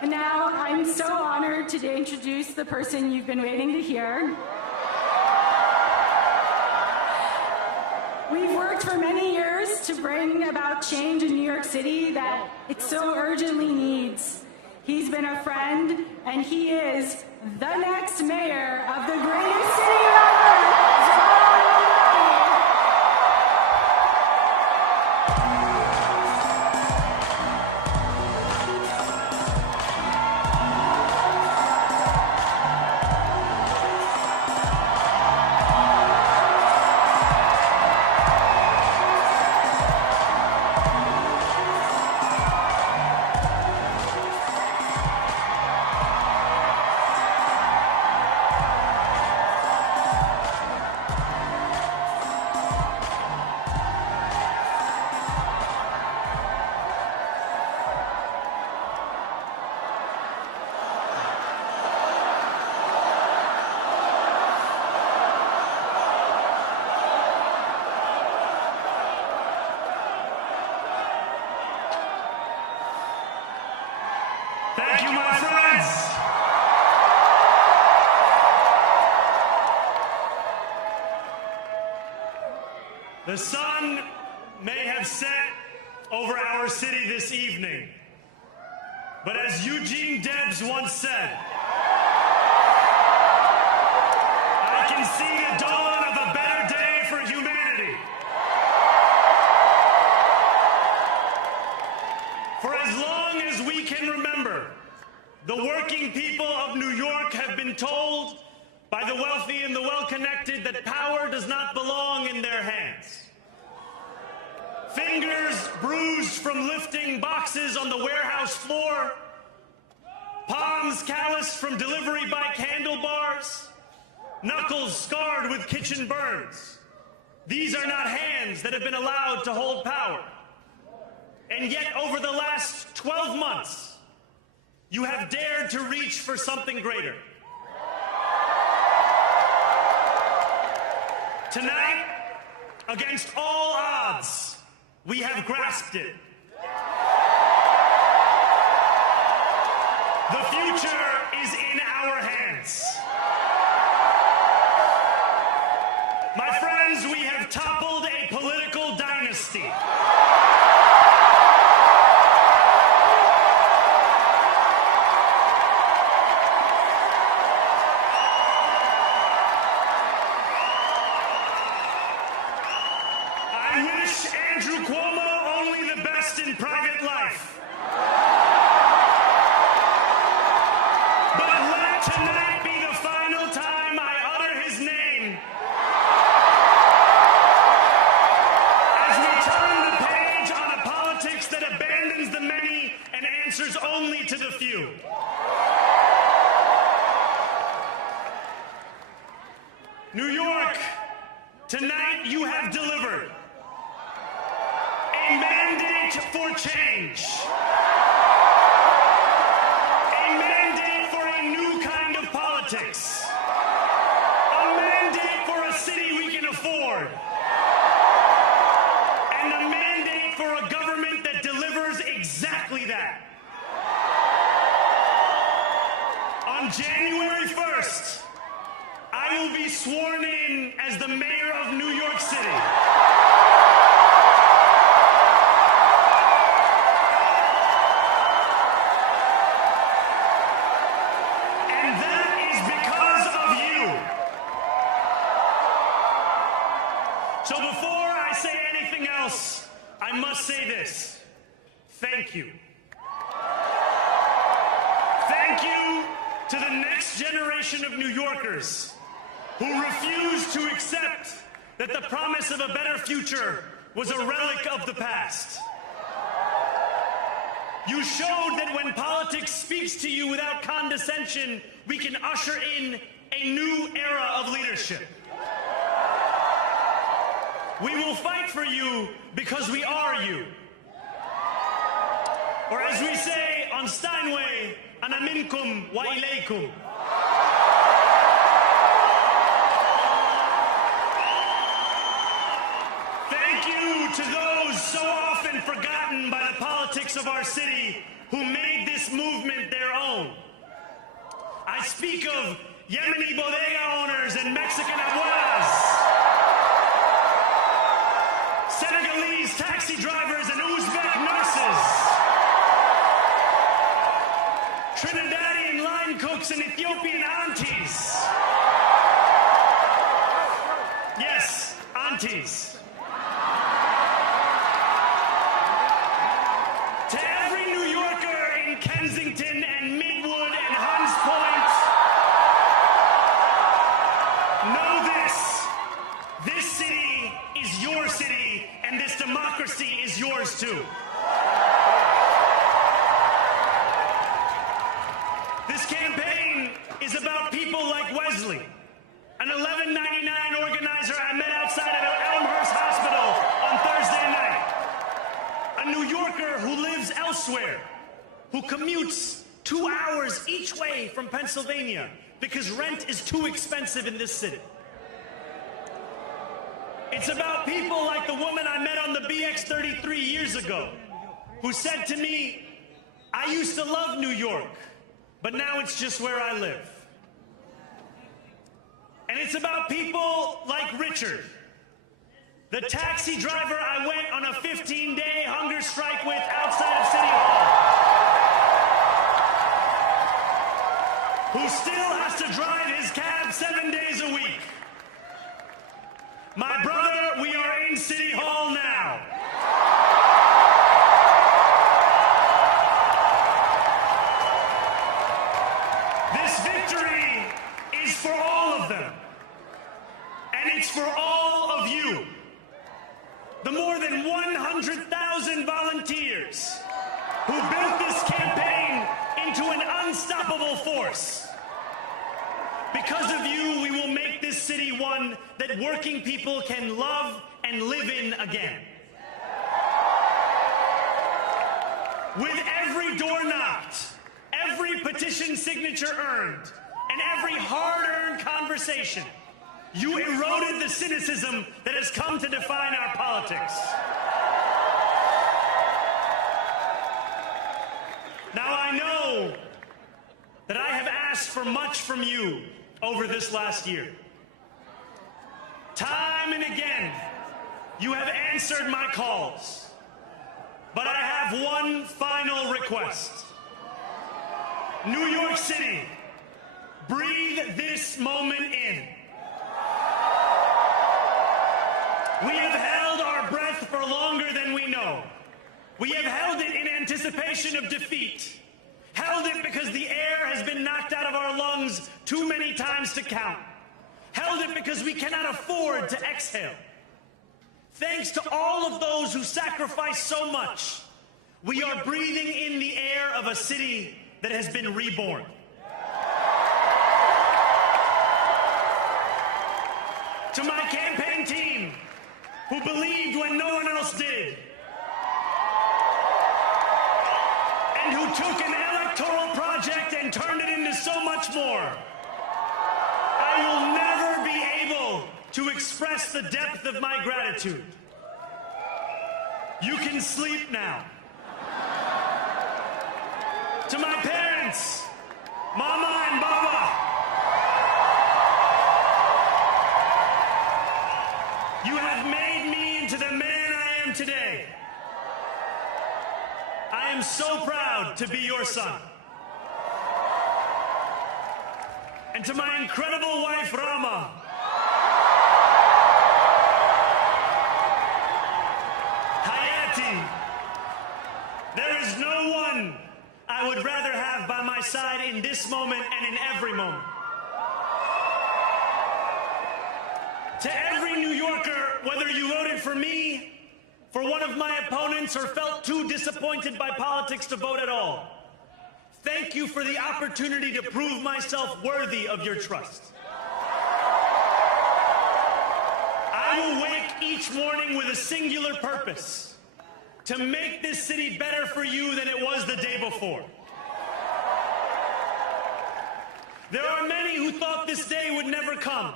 And now I'm so honored to introduce the person you've been waiting to hear. We've worked for many years to bring about change in New York City that it so urgently needs. He's been a friend, and he is the next mayor of the greatest city on earth, John Romeo. Thank you, my friends. The sun may have set over our city this evening, but as Eugene Debs once said, I can see the dawn of a better day for humanity. For as long as we can remember, the working people of New York have been told by the wealthy and the well-connected that power does not belong in their hands. Fingers bruised from lifting boxes on the warehouse floor, palms calloused from delivery bike handlebars, knuckles scarred with kitchen burns. These are not hands that have been allowed to hold power. And yet, over the last 12 months, you have dared to reach for something greater. Tonight, against all odds, we have grasped it. The future is in our hands. My friends, we have toppled a political dynasty. I wish Andrew Cuomo only the best in private life. But let tonight be the final time I utter his name as we turn the page on a politics that abandons the many and answers only to the few. New York, tonight you have delivered a mandate for change. A mandate for a new kind of politics. A mandate for a city we can afford. And a mandate for a government that delivers exactly that. On January 1st, I will be sworn in as the mayor of New York City. And that is because of you. So before I say anything else, I must say this. Thank you. Thank you to the next generation of New Yorkers who refused to accept that the promise of a better future was a relic of the past. You showed that when politics speaks to you without condescension, we can usher in a new era of leadership. We will fight for you because we are you. Or as we say on Steinway, ana minkum wa ilaykum. Thank you due to those so often forgotten by the politics of our city who made this movement their own. I speak of Yemeni bodega owners and Mexican abuelas, Senegalese taxi drivers and Uzbek nurses, Trinidadian line cooks and Ethiopian aunties. Yes, aunties. To every New Yorker in Kensington and Midwood and Hunts Point, know this. This city is your city, and this democracy is yours too. This campaign is about people like Wesley, an 1199 organizer I met outside of Elmhurst Hospital on Thursday night. A New Yorker who lives elsewhere, who commutes 2 hours each way from Pennsylvania because rent is too expensive in this city. It's about people like the woman I met on the BX33 years ago, who said to me, I used to love New York, but now it's just where I live. And it's about people like Richard, the taxi driver I went on a 15-day hunger strike with outside of City Hall, who still has to drive his cab 7 days a week. My brother, we are in City Hall now. This victory is for all of them. And it's for all of you. The more than 100,000 volunteers who built this campaign into an unstoppable force. Because of you, we will make this city one that working people can love and live in again. With every door knocked, every petition signature earned, and every hard-earned conversation, you eroded the cynicism that has come to define our politics. Now I know that I have asked for much from you over this last year. Time and again, you have answered my calls. But I have one final request. New York City, breathe this moment in. We have held our breath for longer than we know. We have held it in anticipation of defeat. Held it because the air has been knocked out of our lungs too many times to count. Held it because we cannot afford to exhale. Thanks to all of those who sacrificed so much, we are breathing in the air of a city that has been reborn. To my campaign team, who believed when no one else did, and who took an electoral project and turned it into so much more, I will never be able to express the depth of my gratitude. You can sleep now. To my parents, Mama and Baba, you have made me into the man I am today. I am so proud to be your son. And to my incredible wife, Rama, Hayati, there is no one I would rather have by my side in this moment and in every moment. To every New Yorker, whether you voted for me, for one of my opponents, or felt too disappointed by politics to vote at all, thank you for the opportunity to prove myself worthy of your trust. I will wake each morning with a singular purpose: to make this city better for you than it was the day before. There are many who thought this day would never come,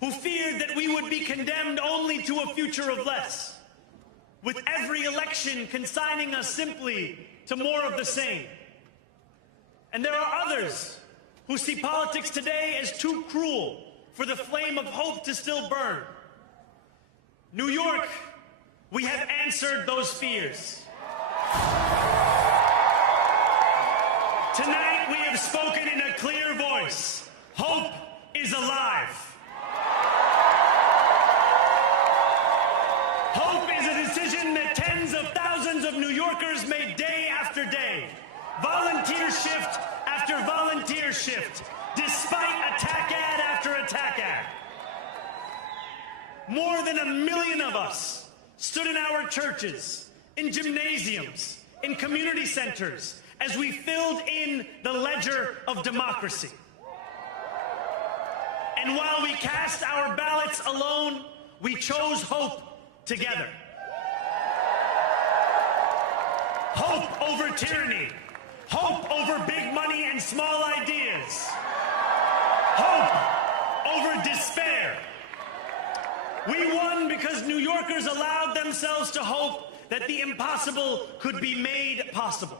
who feared that we would be condemned only to a future of less. with every election consigning us simply to more of the same. And there are others who see politics today as too cruel for the flame of hope to still burn. New York, we have answered those fears. Tonight we have spoken in a clear voice. Hope is alive. Hope is a decision that tens of thousands of New Yorkers made day after day, volunteer shift after volunteer shift, despite attack ad after attack ad. More than 1 million of us stood in our churches, in gymnasiums, in community centers, as we filled in the ledger of democracy. And while we cast our ballots alone, we chose hope together. Hope over tyranny. Hope over big money and small ideas. Hope over despair. We won because New Yorkers allowed themselves to hope that the impossible could be made possible.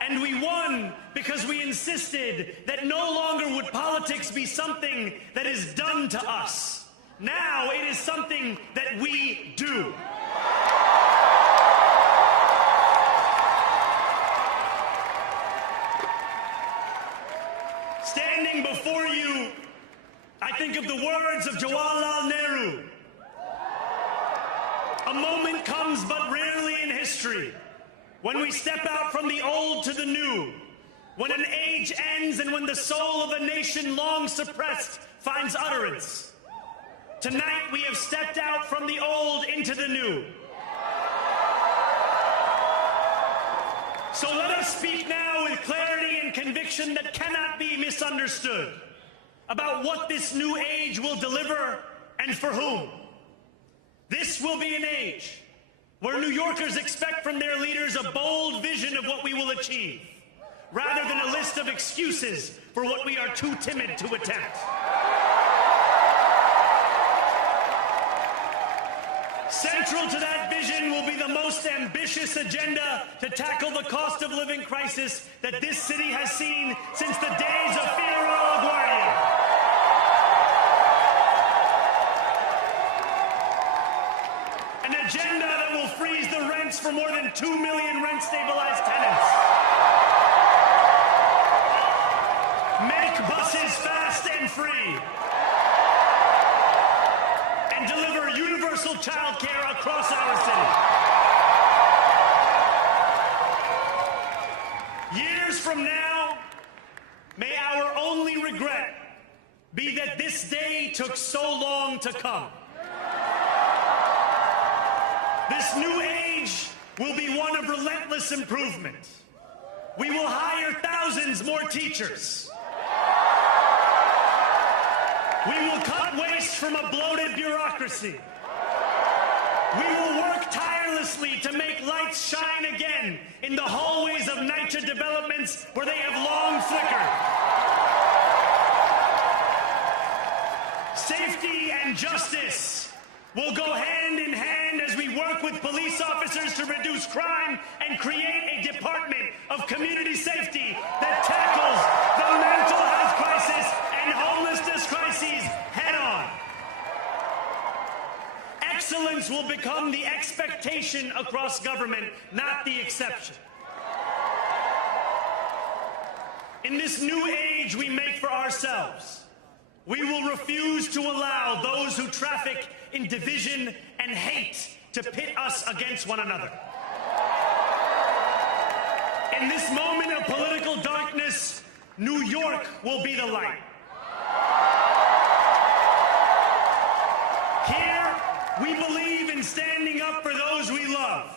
And we won because we insisted that no longer would politics be something that is done to us. Now it is something that we do. Standing before you, I think of the words of Jawaharlal Nehru. A moment comes but rarely in history when we step out from the old to the new, when an age ends and when the soul of a nation long suppressed finds utterance. Tonight we have stepped out from the old into the new. So let us speak now with clarity and conviction that cannot be misunderstood about what this new age will deliver and for whom. This will be an age where New Yorkers expect from their leaders a bold vision of what we will achieve, rather than a list of excuses for what we are too timid to attempt. Central to that vision will be the most ambitious agenda to tackle the cost of living crisis that this city has seen since the days of Figueroa LaGuardia. An agenda that will freeze the rents for more than 2 million rent-stabilized tenants. Make buses fast and free. And deliver universal child care across our city. Years from now, may our only regret be that this day took so long to come. This new age will be one of relentless improvement. We will hire thousands more teachers. We will cut waste from a bloated bureaucracy. We will work tirelessly to make lights shine again in the hallways of NYCHA developments where they have long flickered. Safety and justice will go hand in hand as we work with police officers to reduce crime and create a department of community safety that tackles the mental health crisis and homelessness crises head-on. Excellence will become the expectation across government, not the exception. In this new age we make for ourselves, we will refuse to allow those who traffic in division and hate to pit us against one another. In this moment of political darkness, New York will be the light. Here, we believe in standing up for those we love.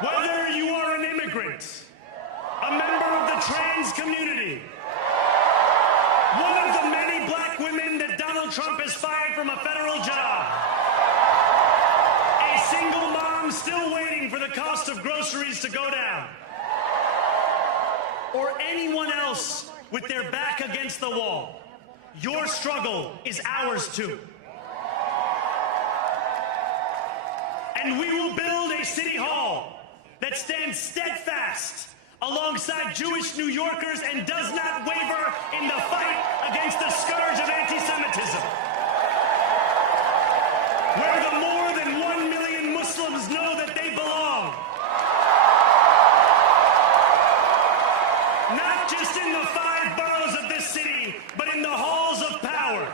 Whether you are an immigrant, a member of the trans community, one of the many black women that Donald Trump has fired from a federal job, a single mom still waiting for the cost of groceries to go down, or anyone else with their back against the wall, your struggle is ours too. And we will build a city hall that stands steadfast alongside Jewish New Yorkers and does not waver in the fight against the scourge of anti-Semitism. Where the more than 1 million Muslims know that they belong. Not just in the 5 boroughs of this city, but in the halls of power.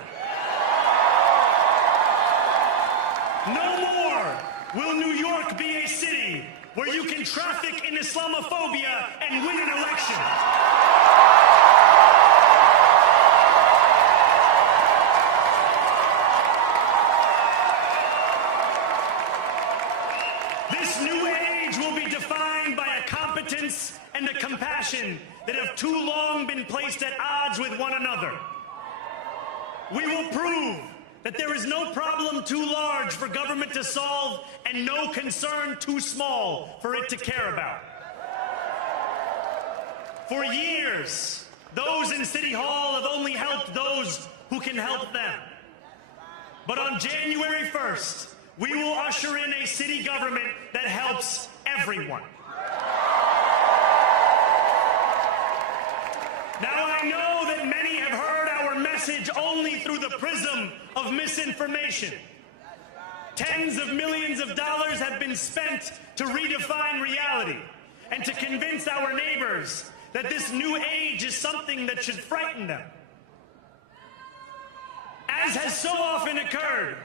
No more will New York be a city where you can traffic in Islamophobia and win an election. This new age will be defined by a competence and a compassion that have too long been placed at odds with one another. We will prove that there is no problem too large for government to solve and no concern too small for it to care about. For years, those in City Hall have only helped those who can help them. But on January 1st, we will usher in a city government that helps everyone. Now, I know that many have heard our message only through the prism of misinformation. Tens of millions of dollars have been spent to redefine reality and to convince our neighbors that this new age is something that should frighten them. As has so often occurred,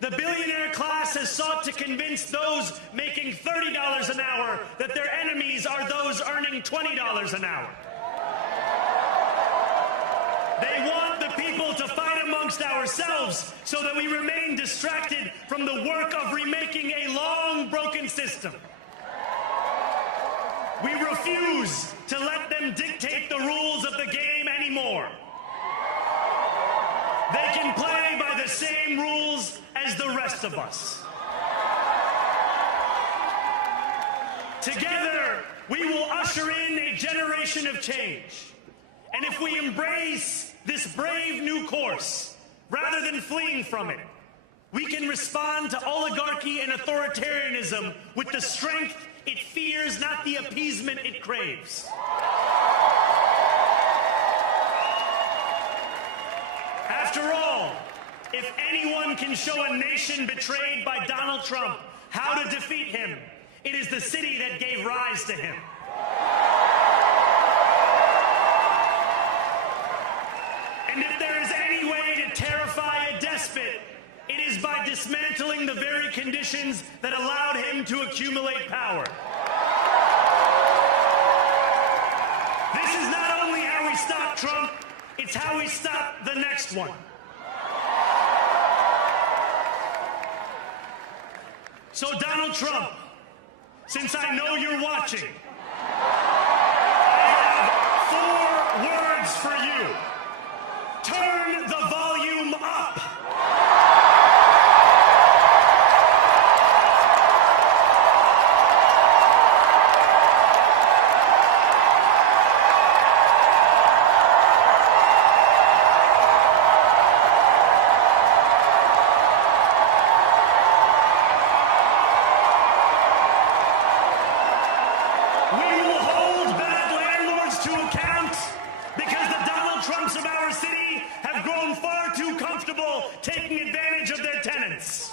the billionaire class has sought to convince those making $30 an hour that their enemies are those earning $20 an hour. They want the people to fight amongst ourselves so that we remain distracted from the work of remaking a long broken system. We refuse to let them dictate the rules of the game anymore. They can play by the same rules as the rest of us. Together, we will usher in a generation of change. And if we embrace this brave new course, rather than fleeing from it, we can respond to oligarchy and authoritarianism with the strength it fears, not the appeasement it craves. After all, if anyone can show a nation betrayed by Donald Trump how to defeat him, it is the city that gave rise to him. And if there is any way to terrify a despot, it is by dismantling the very conditions that allowed him to accumulate power. This is not only how we stop Trump, it's how we stop the next one. So Donald Trump, since I know you're watching, I have 4 words for you. Turn the volume up. We will hold bad landlords to account because the Donald Trumps of our city have grown far too comfortable taking advantage of their tenants.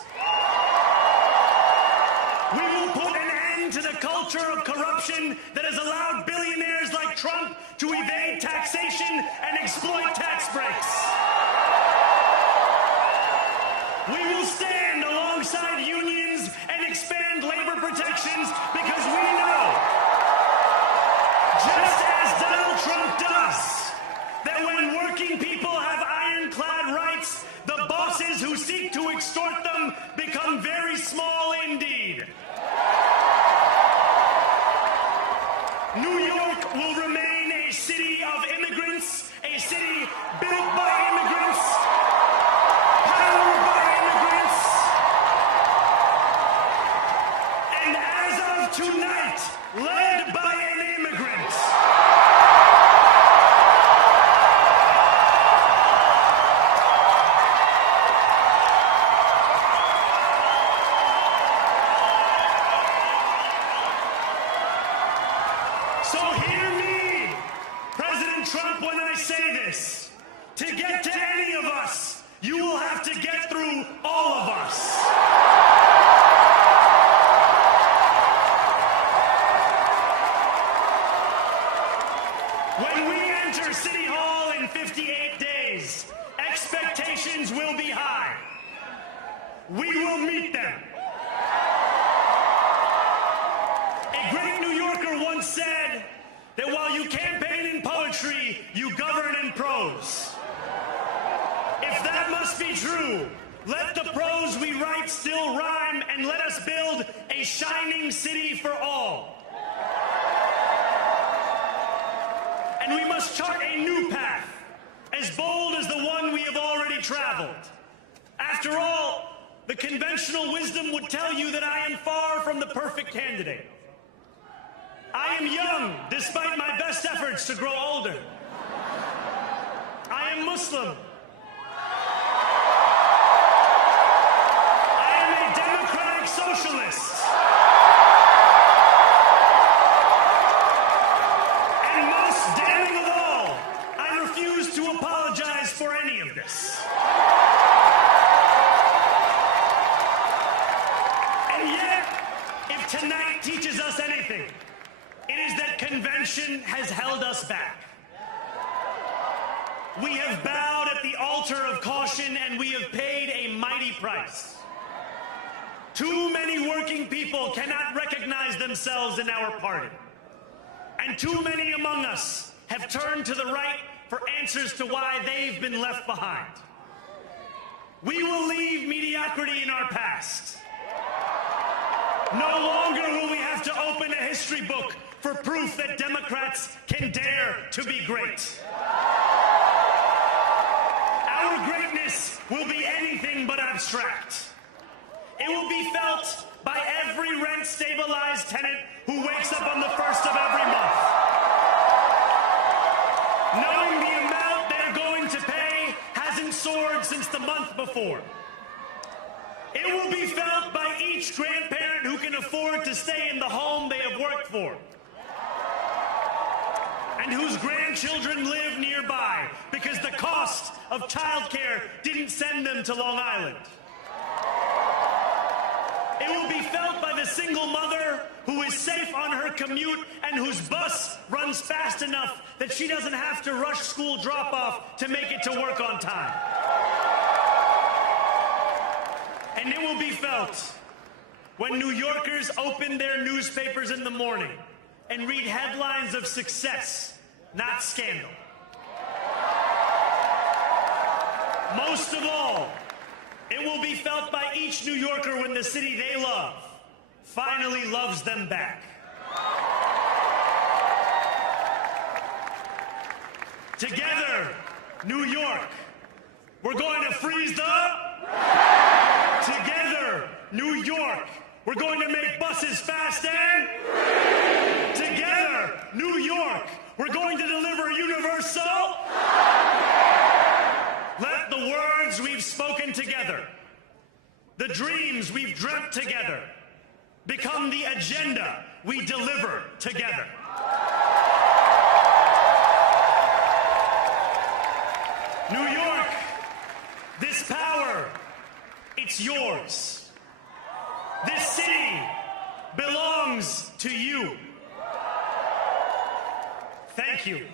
We will put an end to the culture of corruption that has allowed billionaires like Trump to evade taxation and exploit tax breaks. We will stand alongside unions and expand labor protections because we know, just as Donald Trump does, that when working people have ironclad rights, the bosses who seek to extort them become very small indeed. New York will remain a city of immigrants, a city built by immigrants, powered by immigrants, and as of tonight, led by an immigrant. So hear me, President Trump, when I say this. To get to any of us, you will have to get through all of us. When we enter City Hall in 58 days, expectations will be high. We will meet them. A great New Yorker once said that while you campaign in poetry, you govern in prose. If that must be true, let the prose we write still rhyme, and let us build a shining city for all. And we must chart a new path, as bold as the one we have already traveled. After all, the conventional wisdom would tell you that I am far from the perfect candidate. I am young, despite my best efforts to grow older. I am Muslim. I am a democratic socialist. And most damning of all, I refuse to apologize for any of this. And yet, if tonight teaches us anything, it is that convention has held us back. We have bowed at the altar of caution, and we have paid a mighty price. Too many working people cannot recognize themselves in our party. And too many among us have turned to the right for answers to why they've been left behind. We will leave mediocrity in our past. No longer will we have to open a history book for proof that Democrats can dare to be great. Our greatness will be anything but abstract. It will be felt by every rent-stabilized tenant who wakes up on the first of every month, knowing the amount they're going to pay hasn't soared since the month before. It will be felt by each grandparent who can afford to stay in the home they have worked for, and whose grandchildren live nearby because the cost of childcare didn't send them to Long Island. It will be felt by the single mother who is safe on her commute and whose bus runs fast enough that she doesn't have to rush school drop-off to make it to work on time. And it will be felt when New Yorkers open their newspapers in the morning and read headlines of success, not scandal. Most of all, it will be felt by each New Yorker when the city they love finally loves them back. Together, New York, we're going to freeze the... Together, New York, we're going to make buses fast and... Together, New York, we're going to deliver universal... Let the words we've spoken together, the dreams we've dreamt together, become the agenda we deliver together. New York, this power, it's yours. This city belongs to you. Thank you.